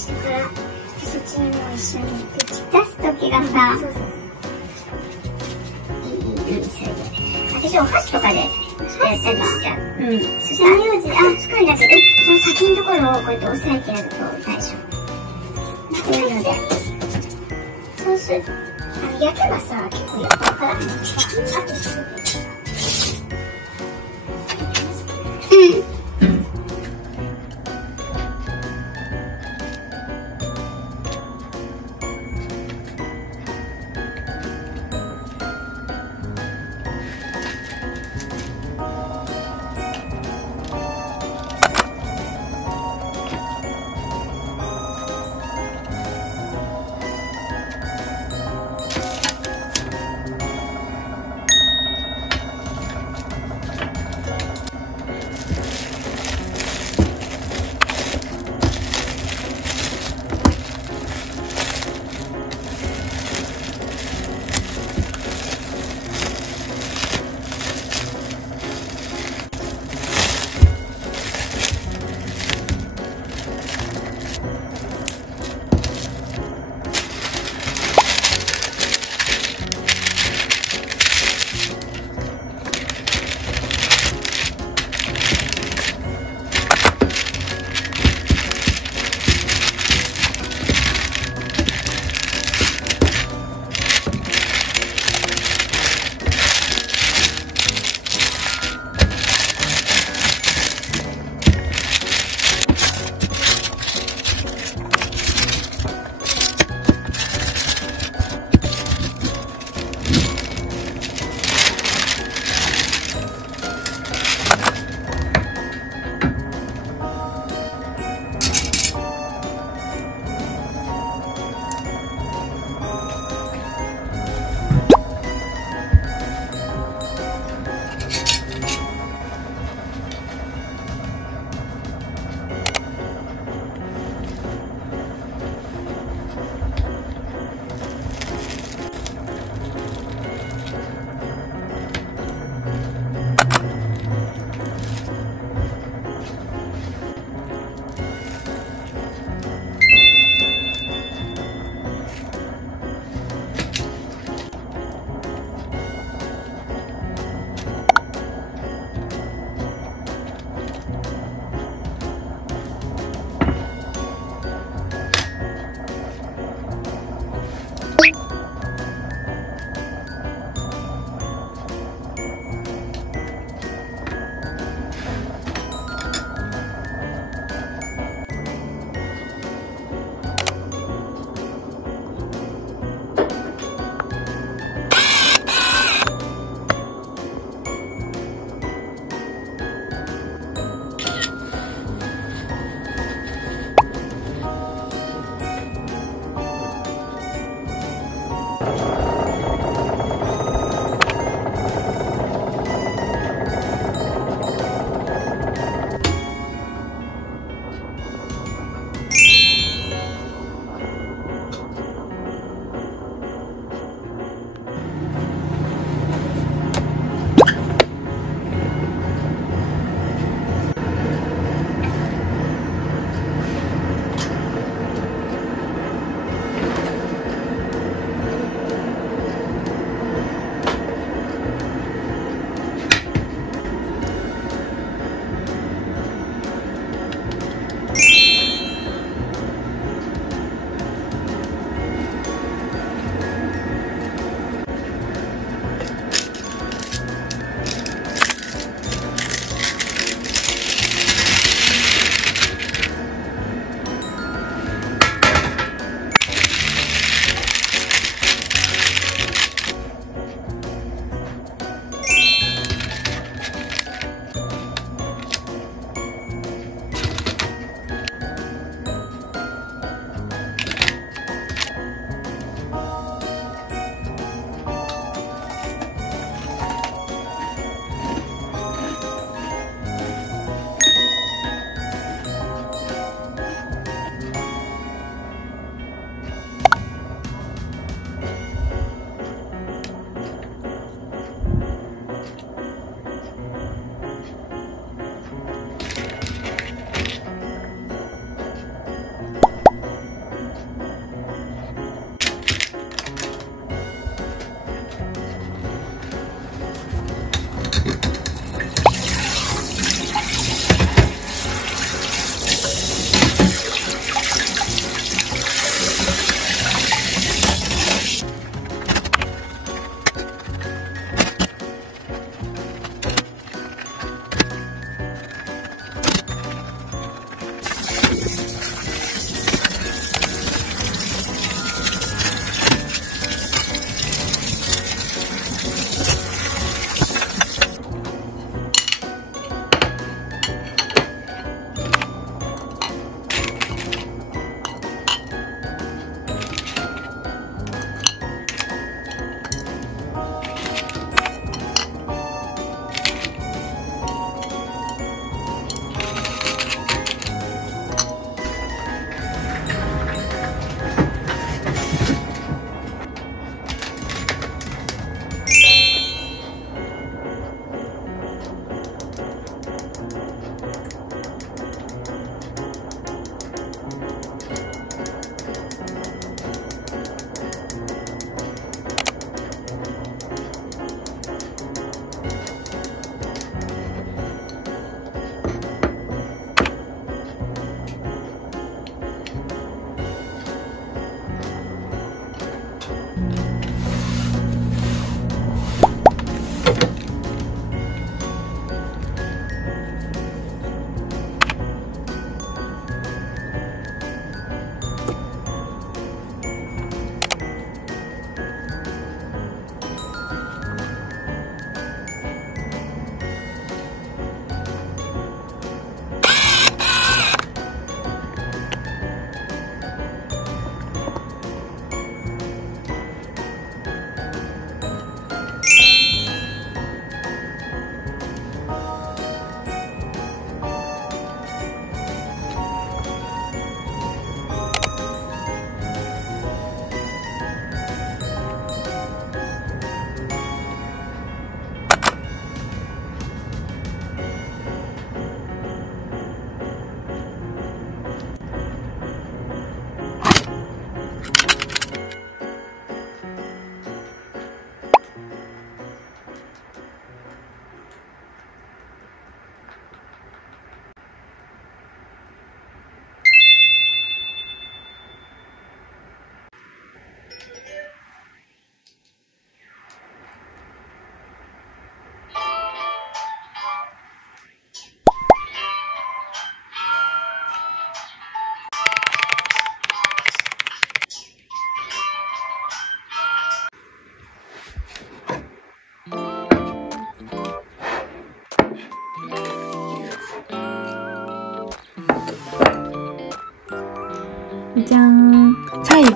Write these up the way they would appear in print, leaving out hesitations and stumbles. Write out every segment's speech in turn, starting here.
下からそっちにも一緒に出す時がさ、いいそれで私お箸とかでやったりしちゃう。そしたらつくんだけど、その先のところをこうやって押さえてやると大丈夫。こういうので、そうすると焼けばさ結構よくわからない。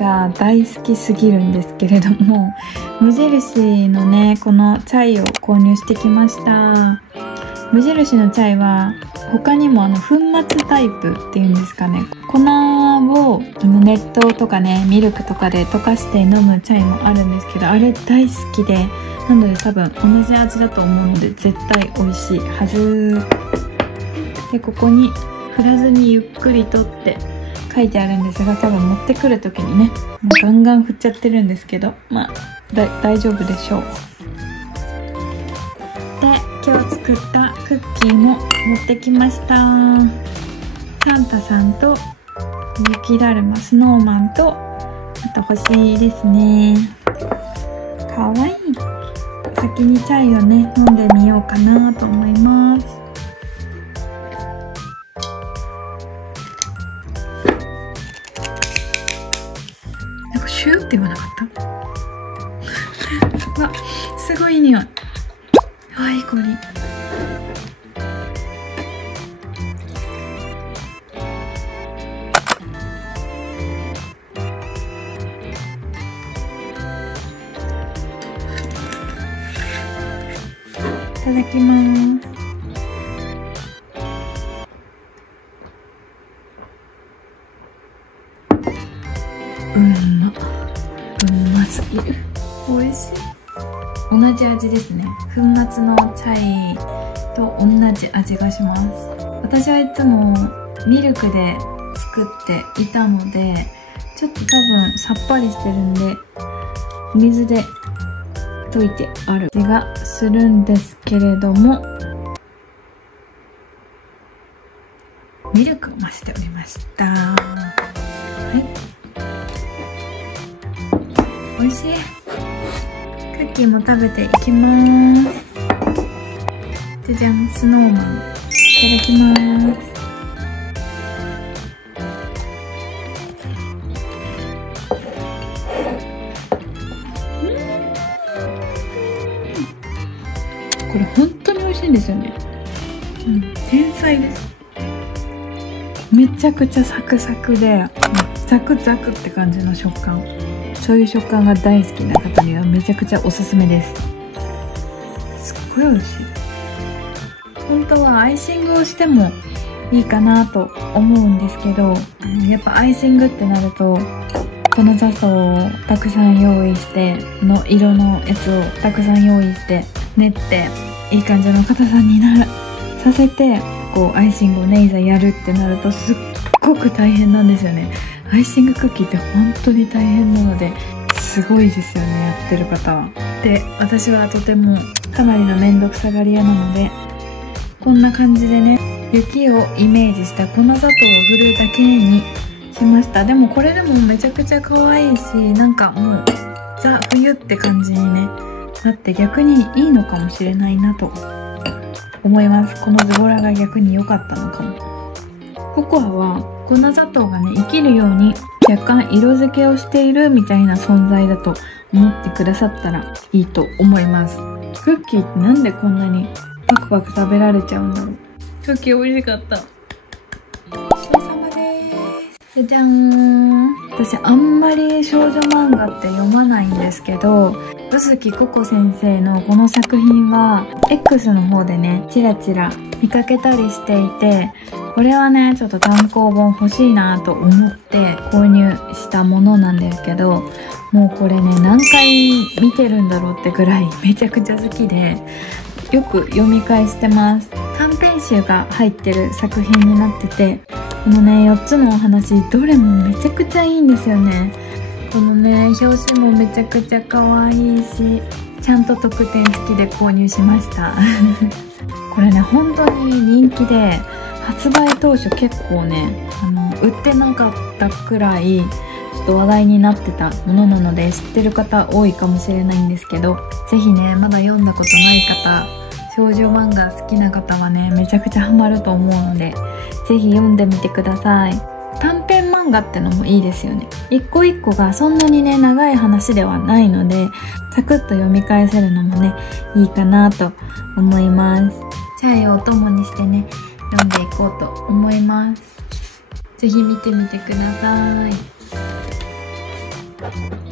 が大好きすぎるんですけれども、無印のねこのチャイを購入してきました。無印のチャイは他にも粉末タイプっていうんですかね、粉を熱湯とかねミルクとかで溶かして飲むチャイもあるんですけど、あれ大好きで、なので多分同じ味だと思うので絶対美味しいはずで、ここに振らずにゆっくりとって書いてあるんですが、多分持ってくる時にねガンガン振っちゃってるんですけど、まあ大丈夫でしょう。で、今日作ったクッキーも持ってきました。サンタさんと雪だるま、スノーマンと、あと星ですね。かわいい。先にチャイをね飲んでみようかなと思います。なんかシューって言わなかったわ、すごい匂い。かわいい香り。いただきます。うますぎる。美味しい。同じ味ですね。粉末のチャイと同じ味がします。私はいつもミルクで作っていたので、ちょっと多分さっぱりしてるんで水で溶いてある気がするんですけれども、ミルクを増しておりました。はい、美味しい。クッキーも食べていきます。じゃじゃん、スノーマンいただきます。これ本当に美味しいんですよね。天才です。めちゃくちゃサクサクで、ザクザクって感じの食感。そういう食感が大好きな方にはめちゃくちゃおすすめです。すっごい美味しい。本当はアイシングをしてもいいかなと思うんですけど、やっぱアイシングってなると粉砂糖をたくさん用意して、の色のやつをたくさん用意して練っていい感じの硬さにさせて、こうアイシングをねいざやるってなるとすっごく大変なんですよね。アイシングクッキーって本当に大変なので、すごいですよね、やってる方は。で、私はとてもかなりのめんどくさがり屋なので、こんな感じでね、雪をイメージした粉砂糖を振るだけにしました。でもこれでもめちゃくちゃ可愛いし、なんかもうザ・冬って感じにねなって、逆にいいのかもしれないなと思います。このズボラが逆に良かったのかも。ココアは粉砂糖がね生きるように若干色付けをしているみたいな存在だと思ってくださったらいいと思います。クッキーってなんでこんなにパクパク食べられちゃうんだろう。クッキー美味しかった。ごちそうさまです。じゃじゃーん。私あんまり少女漫画って読まないんですけど、宇月ココ先生のこの作品は X の方でねチラチラ見かけたりしていて、これはねちょっと単行本欲しいなと思って購入したものなんですけど、もうこれね何回見てるんだろうってぐらいめちゃくちゃ好きで、よく読み返してます。短編集が入ってる作品になってて、このね4つのお話どれもめちゃくちゃいいんですよね。このね表紙もめちゃくちゃ可愛いし、ちゃんと特典付きで購入しましたこれね本当に人気で、発売当初結構ね売ってなかったくらいちょっと話題になってたものなので、知ってる方多いかもしれないんですけど、ぜひねまだ読んだことない方、少女漫画好きな方はねめちゃくちゃハマると思うので、ぜひ読んでみてください。短編漫画ってのもいいですよね。一個一個がそんなにね長い話ではないので、サクッと読み返せるのもねいいかなと思います。チャイをお供にしてね読んでいこうと思います。ぜひ見てみてください。か。